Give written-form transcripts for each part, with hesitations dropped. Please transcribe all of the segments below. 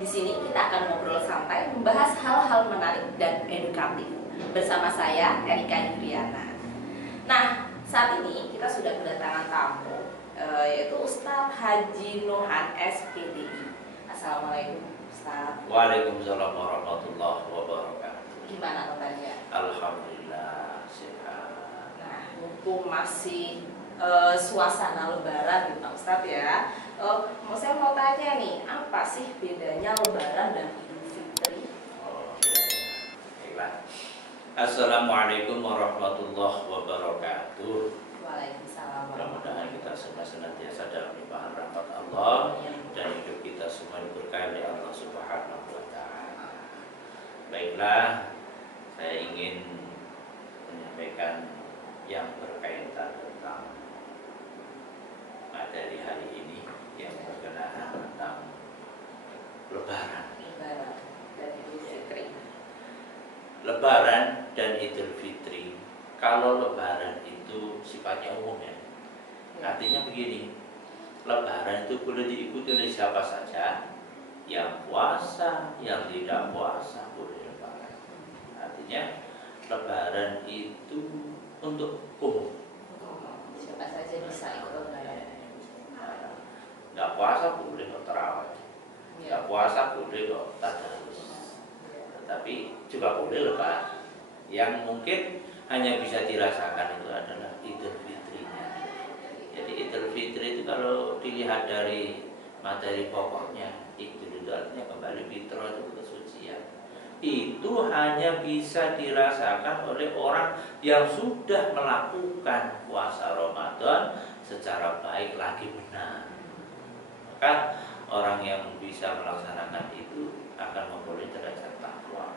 Di sini kita akan ngobrol santai, membahas hal-hal menarik dan edukatif. Bersama saya, Erika Yuriana. Nah, saat ini kita sudah kedatangan tamu, yaitu Ustadz Haji Nohan, SPDI. Assalamualaikum, Ustadz. Waalaikumsalam warahmatullahi wabarakatuh. Gimana kabarnya? Alhamdulillah sehat. Nah, mumpung masih suasana Lebaran gitu, Pak Ustadz ya. Saya mau tanya nih, apa sih bedanya Lebaran dan Idul Fitri? Baiklah. Assalamualaikum warahmatullahi wabarakatuh. Waalaikumsalam. Mudah-mudahan kita semua senantiasa dalam limpahan rahmat Allah dan hidup kita semua diberkahi oleh Allah Subhanahu wa Ta'ala. Baiklah, saya ingin menyampaikan yang berkaitan tentang materi hari ini yang berkenaan tentang Lebaran dan Idul Fitri. Lebaran dan Idul Fitri. Kalau Lebaran itu sifatnya umum ya. Artinya begini, Lebaran itu boleh diikuti oleh siapa saja, yang puasa, yang tidak puasa boleh Lebaran. Artinya Lebaran itu untuk umum. Siapa saja bisa ikut Lebaran. Nggak puasa boleh kok tarawih, nggak puasa boleh kok tadarus, tetapi juga boleh Lebaran. Yang mungkin hanya bisa dirasakan itu adalah Idul Fitrinya. Jadi Idul Fitri itu kalau dilihat dari materi pokoknya, Idul itu artinya kembali, fitrah itu kesucian. Itu hanya bisa dirasakan oleh orang yang sudah melakukan puasa Ramadan secara baik lagi benar. Maka orang yang bisa melaksanakan itu akan memperoleh derajat takwa.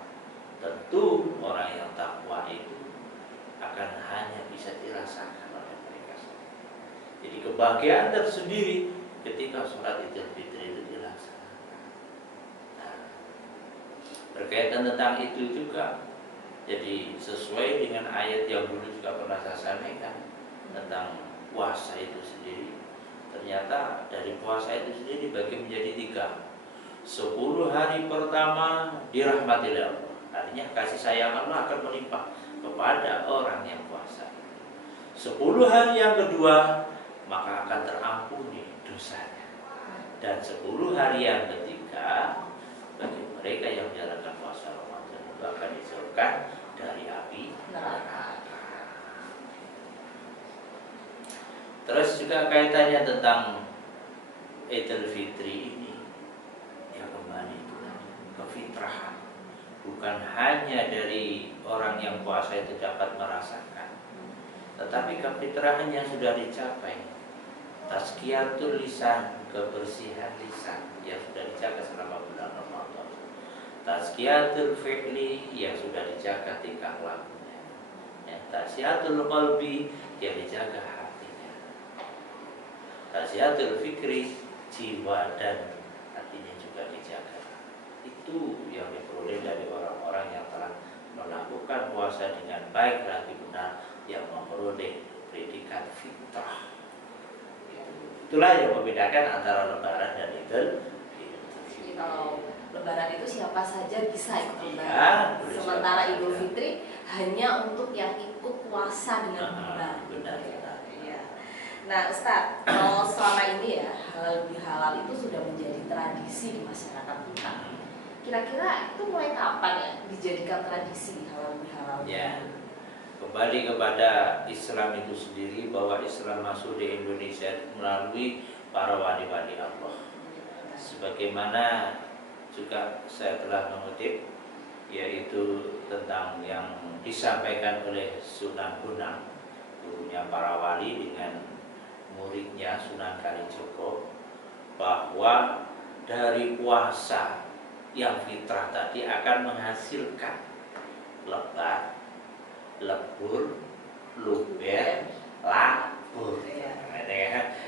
Tentu orang yang takwa itu akan hanya bisa dirasakan oleh mereka sendiri. Jadi kebahagiaan tersendiri ketika sholat Idul Fitri itu dilaksanakan. Nah, berkaitan tentang itu juga, jadi sesuai dengan ayat yang dulu juga pernah saya sampaikan tentang puasa itu sendiri. Ternyata dari puasa itu sendiri dibagi menjadi 3. 10 hari pertama dirahmati oleh Allah. Artinya kasih sayang Allah akan melimpah kepada orang yang puasa. 10 hari yang kedua maka akan terampuni dosanya. Dan 10 hari yang ketiga bagi mereka yang menjalankan puasa Ramadan itu akan dijauhkan dari api neraka. Terus juga kaitannya tentang Idul Fitri ini, ya kembali itu kefitrahan. Bukan hanya dari orang yang puasa itu dapat merasakan, tetapi kefitrahan yang sudah dicapai, tazkiyatul lisan, kebersihan lisan yang sudah dijaga selama bulan Ramadan, tazkiyatul fi'li yang sudah dijaga tingkah lakunya, tazkiyatul qalbi yang dijaga hatinya, tazkiyatul fikri jiwa dan hatinya juga dijaga. Itu yang diperoleh dari orang-orang yang telah melakukan puasa dengan baik lagi benar, yang memperoleh predikat fitrah. Itulah yang membedakan antara Lebaran dan Idul Fitri. Kalau Lebaran itu siapa saja bisa ikut Lebaran. Ya, sementara Idul Fitri hanya untuk yang ikut puasa dengan benar. Benar. Ya. Nah, Ustadz, kalau selama ini ya halal bihalal itu sudah menjadi tradisi di masyarakat kita. Kira-kira itu mulai kapan ya dijadikan tradisi halal bihalal? Ya, kembali kepada Islam itu sendiri, bahwa Islam masuk di Indonesia melalui para wali-wali Allah. Sebagaimana juga saya telah mengutip, yaitu tentang yang disampaikan oleh Sunan Bonang, gurunya para wali dengan muridnya Sunan Kalijogo, bahwa dari puasa yang fitrah tadi akan menghasilkan lebar, lebur, luber, labur.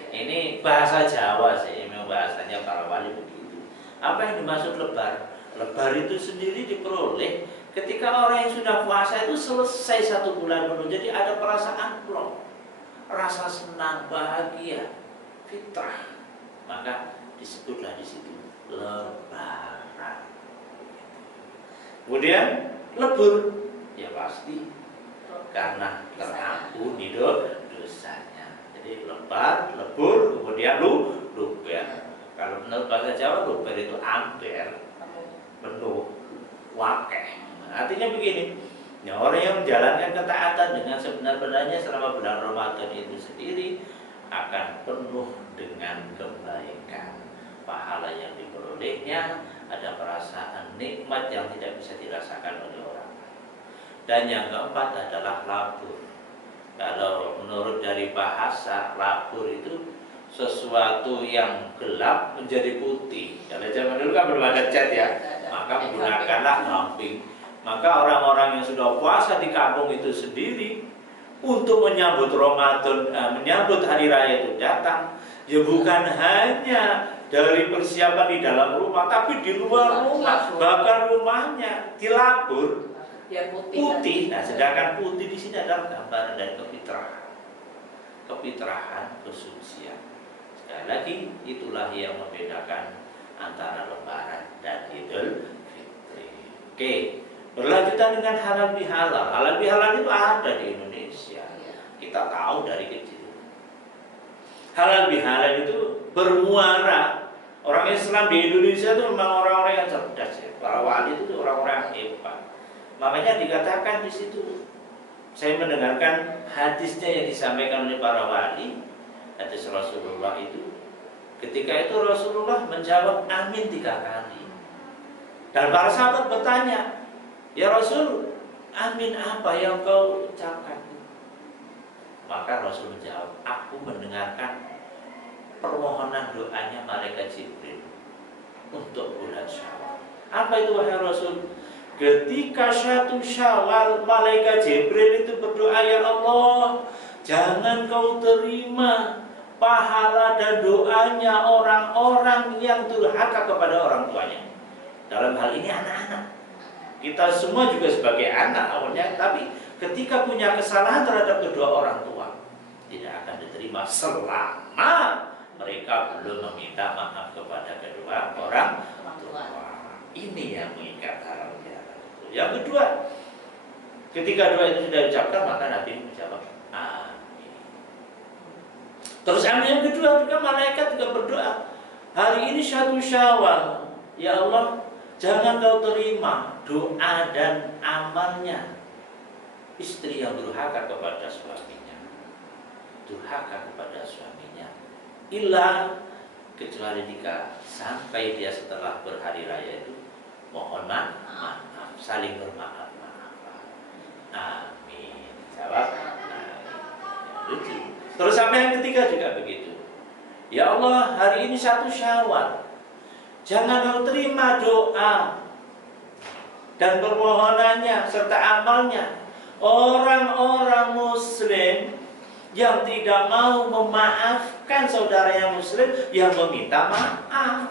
Ini bahasa Jawa sih, memang bahasanya para wali begitu. Apa yang dimaksud lebar? Lebar itu sendiri diperoleh ketika orang yang sudah puasa itu selesai 1 bulan penuh. Jadi ada perasaan plong, rasa senang, bahagia, fitrah. Maka disebutlah di situ lebar. kemudian lebur, ya pasti karena terampuni dosanya. Jadi lebar, lebur, kemudian luber. Kalau menurut bahasa Jawa luber itu amber, penuh, wakeh. Artinya begini, ya, orang yang menjalankan ketaatan dengan sebenar-benarnya selama bulan Ramadan itu sendiri akan penuh dengan kebaikan. Pahala yang diperolehnya, ada perasaan nikmat yang tidak bisa dirasakan oleh orang. Dan yang keempat adalah labur. Kalau menurut dari bahasa, labur itu sesuatu yang gelap menjadi putih. Kalau zaman dulu kan belum ada cat ya, maka menggunakanlah lamping. Maka orang-orang yang sudah puasa di kampung itu sendiri untuk menyambut Ramadan, menyambut hari raya itu datang, ya bukan hanya dari persiapan di dalam rumah, tapi di luar rumah, bahkan rumahnya dilabur putih. Nah, sedangkan putih di sini adalah gambaran dari kefitrahan, kesucian. Sekali lagi, itulah yang membedakan antara Lebaran dan Idul Fitri. Oke, berlanjutan dengan halal bihalal. Halal bihalal itu ada di Indonesia. Kita tahu dari kecil. Halal bihalal itu bermuara. Orang Islam di Indonesia itu memang orang-orang yang cerdas ya. Para wali itu orang-orang yang hebat. Makanya dikatakan di situ, saya mendengarkan hadisnya yang disampaikan oleh para wali, hadis Rasulullah itu. Ketika itu Rasulullah menjawab amin 3 kali. Dan para sahabat bertanya, ya Rasul, amin apa yang kau ucapkan? Maka Rasul menjawab, aku mendengarkan permohonan doanya malaikat Jibril untuk bulan Syawal. Apa itu wahai Rasul? Ketika 1 Syawal malaikat Jibril itu berdoa, ya Allah, jangan kau terima pahala dan doanya orang-orang yang durhaka kepada orang tuanya. Dalam hal ini anak-anak. Kita semua juga sebagai anak awalnya, tapi ketika punya kesalahan terhadap kedua orang tua, tidak akan diterima selama mereka belum meminta maaf kepada kedua orang tua. Ini yang mengikat halal bihalal. Yang kedua, ketika doa itu sudah diucapkan, maka Nabi menjawab amin. Terus amin yang kedua juga malaikat juga berdoa, hari ini 1 Syawal, ya Allah, jangan kau terima doa dan amalnya istri yang durhaka kepada suaminya, durhaka kepada suaminya, illa kecuali jika sampai dia setelah berhari raya itu mohon maaf, saling bermaaf-maafan. Amin. Jawab. Lucu. Terus sampai yang ketiga juga begitu. Ya Allah, hari ini 1 Syawal, jangan kau terima doa dan permohonannya serta amalnya orang-orang Muslim yang tidak mau memaafkan saudara yang Muslim yang meminta maaf,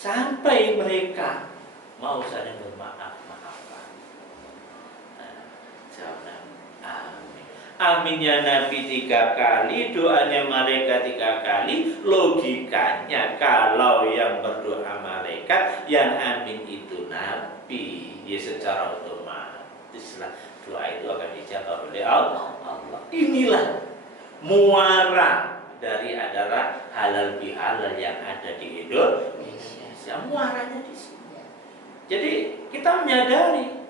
sampai mereka mau saling bermaaf-maafan. Jawab amin. Aminnya Nabi 3 kali, doanya malaikat 3 kali. Logikanya kalau yang berdoa malaikat, yang amin itu Nabi, ya secara otomatis lah doa itu akan dijawab oleh Allah. Inilah muara dari adalah halal bihalal yang ada di Indonesia. Muaranya di sini. Jadi kita menyadari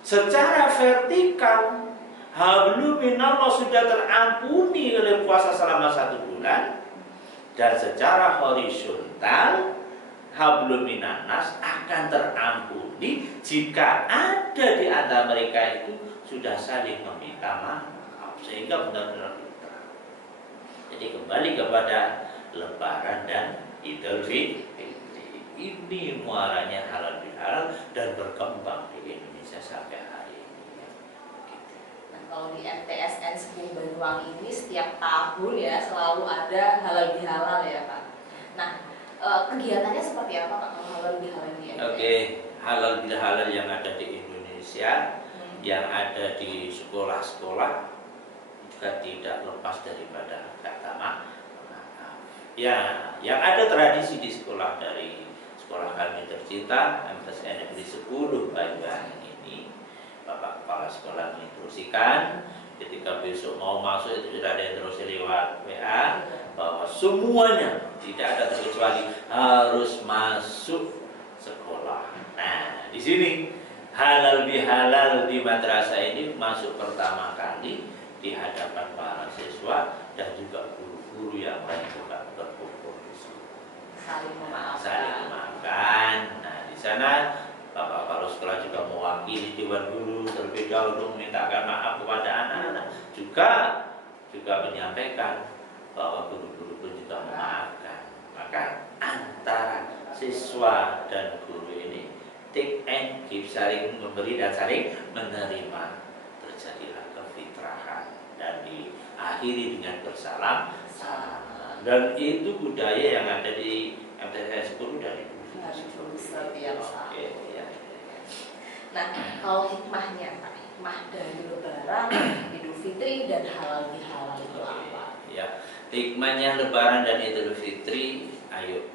secara vertikal hablum minallah sudah terampuni oleh puasa selama 1 bulan, dan secara horizontal hablum minannas akan terampuni jika ada di antara mereka itu sudah saling meminta maaf sehingga benar-benar fitrah. Jadi kembali kepada Lebaran dan Idul Fitri. Ini muaranya halal bihalal dan berkembang di Indonesia sampai hari ini. Nah, kalau di MTSN Sepuh Banyuwangi ini setiap tahun ya selalu ada halal bihalal ya Pak. Nah, kegiatannya seperti apa Pak kalau halal bihalal ini? Oke, halal bihalal yang ada di Indonesia, yang ada di sekolah-sekolah juga tidak lepas daripada kata maaf. Ya, yang ada tradisi di sekolah dari sekolah kami tercinta MTSN Negeri 10 Banyuwangi ini, Bapak Kepala Sekolah menginstruksikan ketika besok mau masuk itu sudah ada yang terus lewat WA bahwa semuanya tidak ada terkecuali harus masuk sekolah. Nah, di sini halal bihalal di madrasah ini masuk pertama kali di hadapan para siswa dan juga guru-guru yang lain juga berkumpul di sini. Saling memaafkan. Nah, di sana Bapak Kepala Sekolah juga mewakili Dewan Guru terlebih dahulu memintakan maaf kepada anak-anak, juga menyampaikan bahwa guru-guru pun juga memaafkan. Maka antara siswa dan guru ini take and give, saling memberi dan saling menerima, terjadilah kefitrahan dan diakhiri dengan bersalam. Dan itu budaya yang ada di MTS 10 dari dulu. Nah, kalau hikmahnya, Pak, hikmah dari Lebaran, Idul Fitri dan halal bihalal itu apa? Ya, hikmahnya Lebaran dan Idul Fitri, ayo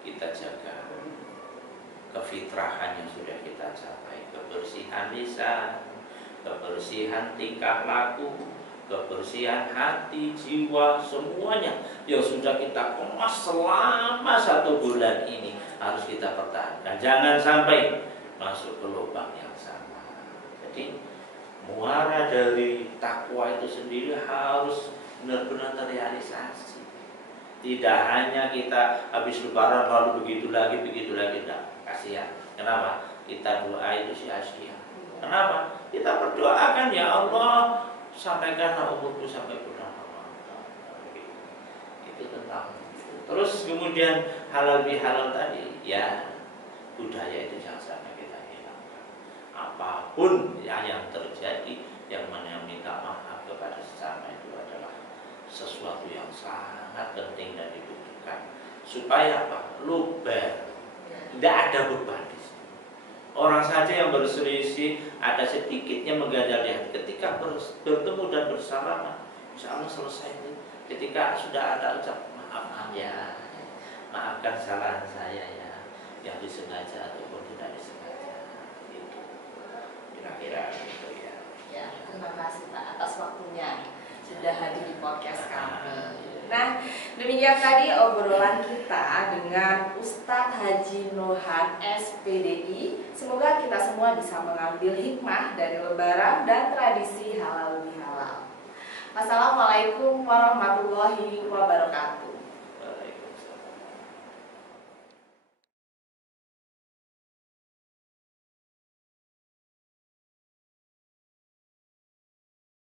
kita jaga kefitrahan yang sudah kita capai, kebersihan lisan, kebersihan tingkah laku, kebersihan hati, jiwa, semuanya yang sudah kita kemas selama 1 bulan ini harus kita pertahankan. Jangan sampai masuk ke lubang yang sama. Jadi muara dari takwa itu sendiri harus benar-benar terrealisasi. Tidak hanya kita habis Lebaran lalu begitu lagi, tidak. Kasihan. Kenapa? Kita doa itu sia-sia. Kenapa? Kita berdoakan, ya Allah, sampaikanlah umurku sampai bulan Ramadan. Itu tentang itu. Terus kemudian halal bihalal tadi, ya budaya itu jangan sampai kita hilangkan. Apapun yang terjadi, yang mana minta maaf kepada sesama itu adalah sesuatu yang sangat penting dan dibutuhkan. Supaya apa? Luber, tidak ada beban di sini. Orang saja yang berselisih ada sedikitnya mengganjal di hati. Ketika bertemu dan bersalaman, insya Allah selesai itu. Ketika sudah ada ucap maaf ya, maafkan kesalahan saya ya, yang disengaja ataupun tidak disengaja. Itu kira-kira gitu ya. Ya, terima kasih Pak atas waktunya sudah hadir di podcast kami. Nah, demikian tadi obrolan kita dengan Ustadz Haji Nohan SPDI. Semoga kita semua bisa mengambil hikmah dari Lebaran dan tradisi halal bihalal. Wassalamualaikum warahmatullahi wabarakatuh.